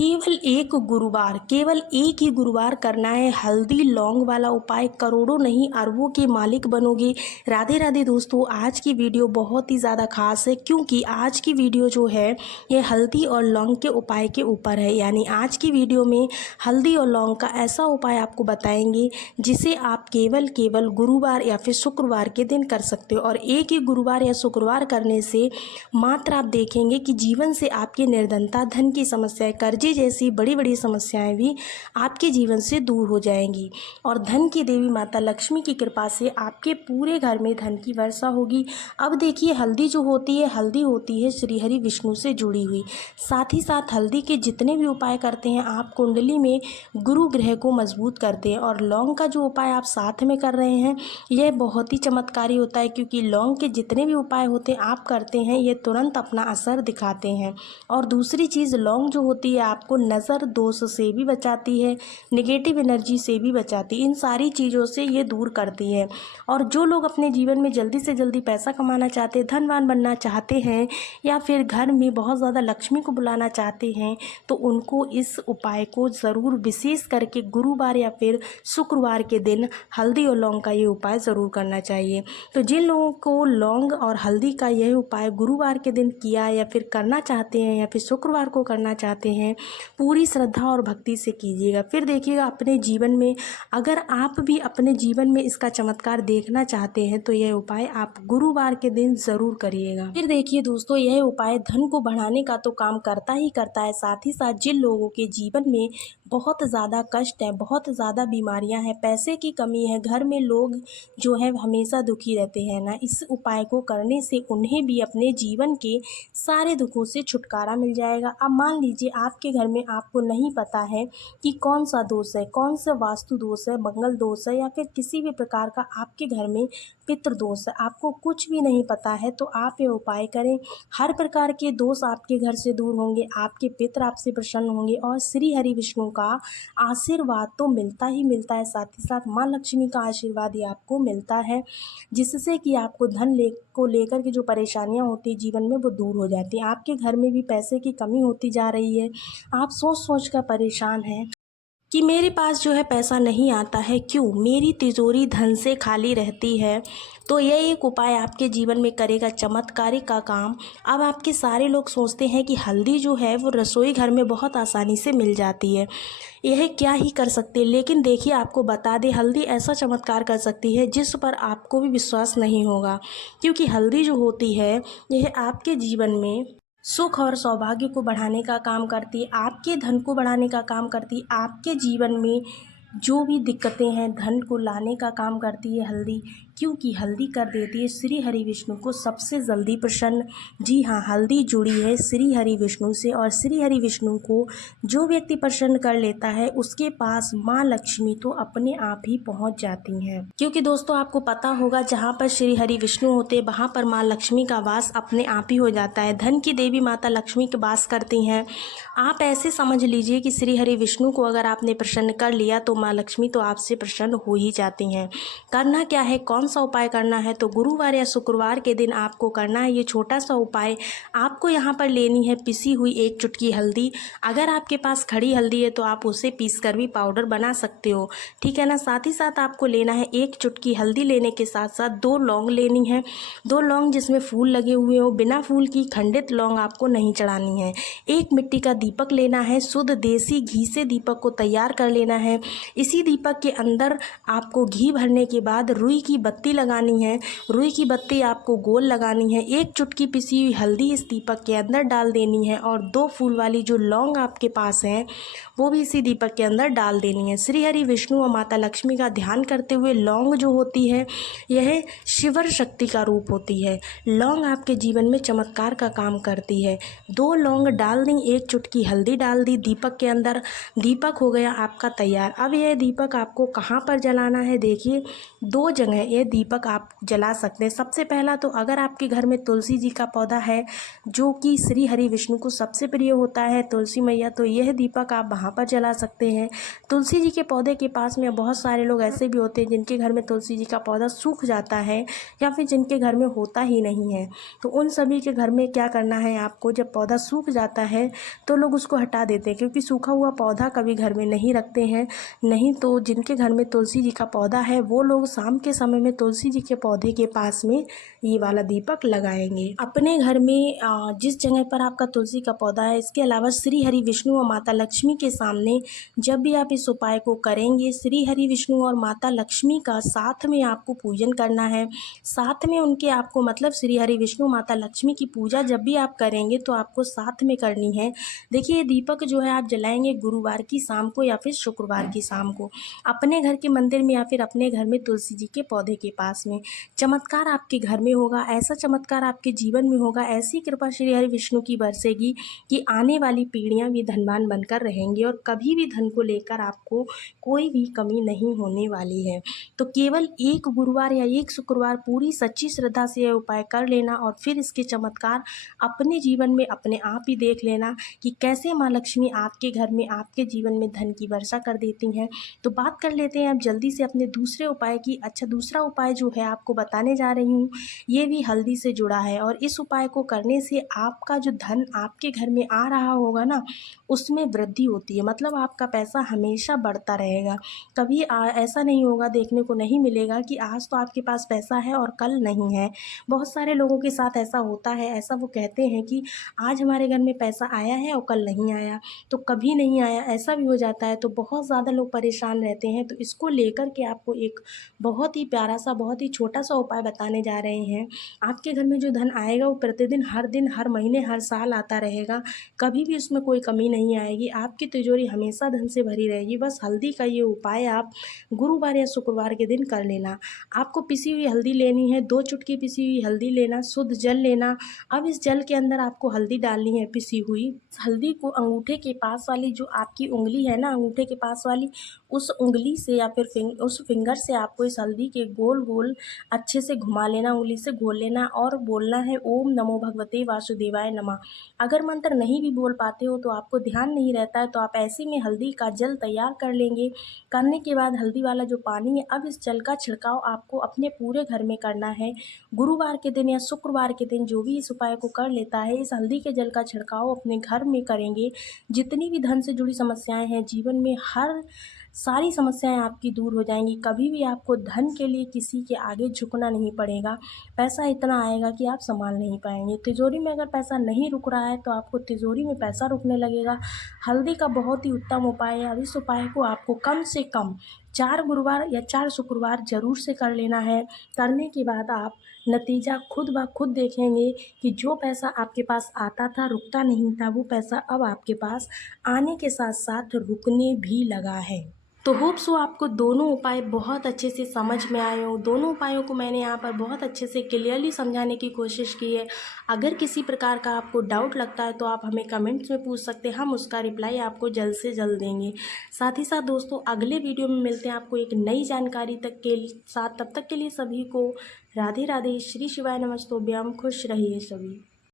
केवल एक ही गुरुवार करना है हल्दी लौंग वाला उपाय। करोड़ों नहीं अरबों के मालिक बनोगे। राधे राधे दोस्तों, आज की वीडियो बहुत ही ज़्यादा खास है क्योंकि आज की वीडियो जो है ये हल्दी और लौंग के उपाय के ऊपर है। यानी आज की वीडियो में हल्दी और लौंग का ऐसा उपाय आपको बताएंगे जिसे आप केवल गुरुवार या फिर शुक्रवार के दिन कर सकते हो। और एक ही गुरुवार या शुक्रवार करने से मात्र आप देखेंगे कि जीवन से आपकी निर्धनता, धन की समस्याएं, कर्जे जैसी बड़ी बड़ी समस्याएं भी आपके जीवन से दूर हो जाएंगी और धन की देवी माता लक्ष्मी की कृपा से आपके पूरे घर में धन की वर्षा होगी। अब देखिए, हल्दी जो होती है, हल्दी होती है श्री हरि विष्णु से जुड़ी हुई। साथ ही साथ हल्दी के जितने भी उपाय करते हैं आप कुंडली में गुरु ग्रह को मजबूत करते हैं। और लौंग का जो उपाय आप साथ में कर रहे हैं यह बहुत ही चमत्कारी होता है क्योंकि लौंग के जितने भी उपाय होते हैं आप करते हैं ये तुरंत अपना असर दिखाते हैं। और दूसरी चीज़, लौंग जो होती है आपको नज़र दोष से भी बचाती है, नेगेटिव एनर्जी से भी बचाती है, इन सारी चीज़ों से ये दूर करती है। और जो लोग अपने जीवन में जल्दी से जल्दी पैसा कमाना चाहते हैं, धनवान बनना चाहते हैं या फिर घर में बहुत ज़्यादा लक्ष्मी को बुलाना चाहते हैं तो उनको इस उपाय को ज़रूर विशेष करके गुरुवार या फिर शुक्रवार के दिन हल्दी और लौंग का ये उपाय ज़रूर करना चाहिए। तो जिन लोगों को लौंग और हल्दी का यह उपाय गुरुवार के दिन किया या फिर करना चाहते हैं या फिर शुक्रवार को करना चाहते हैं, पूरी श्रद्धा और भक्ति से कीजिएगा। फिर देखिएगा अपने जीवन में, अगर आप भी अपने जीवन में इसका चमत्कार देखना चाहते हैं तो यह उपाय आप गुरुवार के दिन ज़रूर करिएगा। फिर देखिए दोस्तों, यह उपाय धन को बढ़ाने का तो काम करता ही करता है, साथ ही साथ जिन लोगों के जीवन में बहुत ज़्यादा कष्ट है, बहुत ज़्यादा बीमारियां हैं, पैसे की कमी है, घर में लोग जो है हमेशा दुखी रहते हैं ना, इस उपाय को करने से उन्हें भी अपने जीवन के सारे दुखों से छुटकारा मिल जाएगा। अब मान लीजिए आपके घर में आपको नहीं पता है कि कौन सा दोष है, कौन सा वास्तु दोष है, मंगल दोष है या फिर किसी भी प्रकार का आपके घर में पितृ दोष है, आपको कुछ भी नहीं पता है तो आप ये उपाय करें। हर प्रकार के दोष आपके घर से दूर होंगे, आपके पितृ आपसे प्रसन्न होंगे और श्री हरि विष्णु का आशीर्वाद तो मिलता ही मिलता है, साथ ही साथ माँ लक्ष्मी का आशीर्वाद ही आपको मिलता है जिससे कि आपको धन को लेकर के जो परेशानियां होती है जीवन में वो दूर हो जाती हैं। आपके घर में भी पैसे की कमी होती जा रही है, आप सोच कर परेशान हैं कि मेरे पास जो है पैसा नहीं आता है, क्यों मेरी तिजोरी धन से खाली रहती है, तो यह एक उपाय आपके जीवन में करेगा चमत्कारी का काम। अब आपके सारे लोग सोचते हैं कि हल्दी जो है वो रसोई घर में बहुत आसानी से मिल जाती है, यह क्या ही कर सकते हैं। लेकिन देखिए, आपको बता दें, हल्दी ऐसा चमत्कार कर सकती है जिस पर आपको भी विश्वास नहीं होगा क्योंकि हल्दी जो होती है यह आपके जीवन में सुख और सौभाग्य को बढ़ाने का काम करती है, आपके धन को बढ़ाने का काम करती है, आपके जीवन में जो भी दिक्कतें हैं धन को लाने का काम करती है हल्दी, क्योंकि हल्दी कर देती है श्री हरि विष्णु को सबसे जल्दी प्रसन्न। जी हाँ, हल्दी जुड़ी है श्री हरि विष्णु से और श्री हरि विष्णु को जो व्यक्ति प्रसन्न कर लेता है उसके पास माँ लक्ष्मी तो अपने आप ही पहुँच जाती हैं। क्योंकि दोस्तों आपको पता होगा, जहाँ पर श्री हरि विष्णु होते वहाँ पर माँ लक्ष्मी का वास अपने आप ही हो जाता है। धन की देवी माता लक्ष्मी के वास करती हैं। आप ऐसे समझ लीजिए कि श्री हरि विष्णु को अगर आपने प्रसन्न कर लिया तो माँ लक्ष्मी तो आपसे प्रसन्न हो ही जाती हैं। करना क्या है, कौन सा उपाय करना है, तो गुरुवार या शुक्रवार के दिन आपको करना है ये छोटा सा उपाय। आपको यहाँ पर लेनी है पिसी हुई 1 चुटकी हल्दी। अगर आपके पास खड़ी हल्दी है तो आप उसे पीस कर भी पाउडर बना सकते हो, ठीक है ना। साथ ही साथ आपको लेना है 1 चुटकी हल्दी, लेने के साथ साथ 2 लौंग लेनी है, 2 लौंग जिसमें फूल लगे हुए हो, बिना फूल की खंडित लौंग आपको नहीं चढ़ानी है। 1 मिट्टी का दीपक लेना है, शुद्ध देसी घी से दीपक को तैयार कर लेना है। इसी दीपक के अंदर आपको घी भरने के बाद रुई की बत्ती लगानी है। रुई की बत्ती आपको गोल लगानी है। 1 चुटकी पिसी हुई हल्दी इस दीपक के अंदर डाल देनी है और 2 फूल वाली जो लौंग आपके पास है वो भी इसी दीपक के अंदर डाल देनी है। श्री हरि विष्णु और माता लक्ष्मी का ध्यान करते हुए, लौंग जो होती है यह शिवर शक्ति का रूप होती है। लौंग आपके जीवन में चमत्कार का काम करती है। 2 लौंग डाल दी, 1 चुटकी हल्दी डाल दी दीपक के अंदर, दीपक हो गया आपका तैयार। अब यह दीपक आपको कहाँ पर जलाना है, देखिए 2 जगह, यह दीपक आप जला सकते हैं। सबसे पहला तो अगर आपके घर में तुलसी जी का पौधा है जो कि श्री हरि विष्णु को सबसे प्रिय होता है, तुलसी मैया, तो यह दीपक आप वहाँ पर जला सकते हैं। तुलसी जी के पौधे के पास में बहुत सारे लोग ऐसे भी होते हैं जिनके घर में तुलसी जी का पौधा सूख जाता है या फिर जिनके घर में होता ही नहीं है। तो उन सभी के घर में क्या करना है आपको, जब पौधा सूख जाता है तो लोग उसको हटा देते हैं, क्योंकि सूखा हुआ पौधा कभी घर में नहीं रखते हैं। नहीं तो जिनके घर में तुलसी जी का पौधा है वो लोग शाम के समय में तुलसी जी के पौधे के पास में ये वाला दीपक लगाएंगे। अपने घर में जिस जगह पर आपका तुलसी का पौधा है, इसके अलावा श्री हरि विष्णु और माता लक्ष्मी के सामने जब भी आप इस उपाय को करेंगे, श्री हरि विष्णु और माता लक्ष्मी का साथ में आपको पूजन करना है। साथ में उनके आपको मतलब श्री हरि विष्णु माता लक्ष्मी की पूजा जब भी आप करेंगे तो आपको साथ में करनी है। देखिए, ये दीपक जो है आप जलाएंगे गुरुवार की शाम को या फिर शुक्रवार की शाम को, अपने घर के मंदिर में या फिर अपने घर में तुलसी जी के पौधे के पास में। चमत्कार आपके घर में होगा, ऐसा चमत्कार आपके जीवन में होगा, ऐसी कृपा श्री हरि विष्णु की बरसेगी कि आने वाली पीढ़ियां भी धनवान बनकर रहेंगी और कभी भी धन को लेकर आपको कोई भी कमी नहीं होने वाली है। तो केवल एक गुरुवार या एक शुक्रवार पूरी सच्ची श्रद्धा से यह उपाय कर लेना और फिर इसके चमत्कार अपने जीवन में अपने आप ही देख लेना कि कैसे माँ लक्ष्मी आपके घर में, आपके जीवन में धन की वर्षा कर देती हैं। तो बात कर लेते हैं अब जल्दी से अपने दूसरे उपाय की। अच्छा, दूसरा उपाय जो है आपको बताने जा रही हूँ, ये भी हल्दी से जुड़ा है और इस उपाय को करने से आपका जो धन आपके घर में आ रहा होगा ना, उसमें वृद्धि होती है। मतलब आपका पैसा हमेशा बढ़ता रहेगा। कभी ऐसा नहीं होगा, देखने को नहीं मिलेगा कि आज तो आपके पास पैसा है और कल नहीं है। बहुत सारे लोगों के साथ ऐसा होता है, ऐसा वो कहते हैं कि आज हमारे घर में पैसा आया है और कल नहीं आया, तो कभी नहीं आया, ऐसा भी हो जाता है। तो बहुत ज़्यादा लोग परेशान रहते हैं। तो इसको लेकर के आपको एक बहुत ही प्यारा सा, बहुत ही छोटा सा उपाय बताने जा रहे हैं। आपके घर में जो धन आएगा वो प्रतिदिन, हर दिन, हर महीने, हर साल आता रहेगा, कभी भी उसमें कोई कमी नहीं आएगी। आपकी तिजोरी हमेशा धन से भरी रहेगी। बस हल्दी का ये उपाय आप गुरुवार या शुक्रवार के दिन कर लेना। आपको पिसी हुई हल्दी लेनी है, 2 चुटकी पिसी हुई हल्दी लेना, शुद्ध जल लेना। अब इस जल के अंदर आपको हल्दी डालनी है पिसी हुई। हल्दी को अंगूठे के पास वाली जो आपकी उंगली है ना, अंगूठे के पास वाली उस उंगली से या फिर उस फिंगर से आपको इस हल्दी के गोल गोल अच्छे से घुमा लेना, उंगली से घोल लेना और बोलना है ओम नमो भगवते वासुदेवाय नमः। अगर मंत्र नहीं भी बोल पाते हो तो आपको ध्यान नहीं रहता है तो आप ऐसे में हल्दी का जल तैयार कर लेंगे। करने के बाद हल्दी वाला जो पानी है, अब इस जल का छिड़काव आपको अपने पूरे घर में करना है। गुरुवार के दिन या शुक्रवार के दिन जो भी इस उपाय को कर लेता है, इस हल्दी के जल का छिड़काव अपने घर में करेंगे। जितनी भी धन से जुड़ी समस्याएं हैं जीवन में, हर सारी समस्याएं आपकी दूर हो जाएंगी। कभी भी आपको धन के लिए किसी के आगे झुकना नहीं पड़ेगा। पैसा इतना आएगा कि आप संभाल नहीं पाएंगे। तिजोरी में अगर पैसा नहीं रुक रहा है तो आपको तिजोरी में पैसा रुकने लगेगा। हल्दी का बहुत ही उत्तम उपाय है। अब इस उपाय को आपको कम से कम 4 गुरुवार या 4 शुक्रवार जरूर से कर लेना है। करने के बाद आप नतीजा खुद ब खुद देखेंगे कि जो पैसा आपके पास आता था, रुकता नहीं था, वो पैसा अब आपके पास आने के साथ साथ रुकने भी लगा है। तो होप सो आपको दोनों उपाय बहुत अच्छे से समझ में आए हो। दोनों उपायों को मैंने यहाँ पर बहुत अच्छे से क्लियरली समझाने की कोशिश की है। अगर किसी प्रकार का आपको डाउट लगता है तो आप हमें कमेंट्स में पूछ सकते हैं, हम उसका रिप्लाई आपको जल्द से जल्द देंगे। साथ ही साथ दोस्तों, अगले वीडियो में मिलते हैं आपको एक नई जानकारी तक के साथ। तब तक के लिए सभी को राधे राधे, श्री शिवाय नमस्तोभ्याम, खुश रहिए सभी।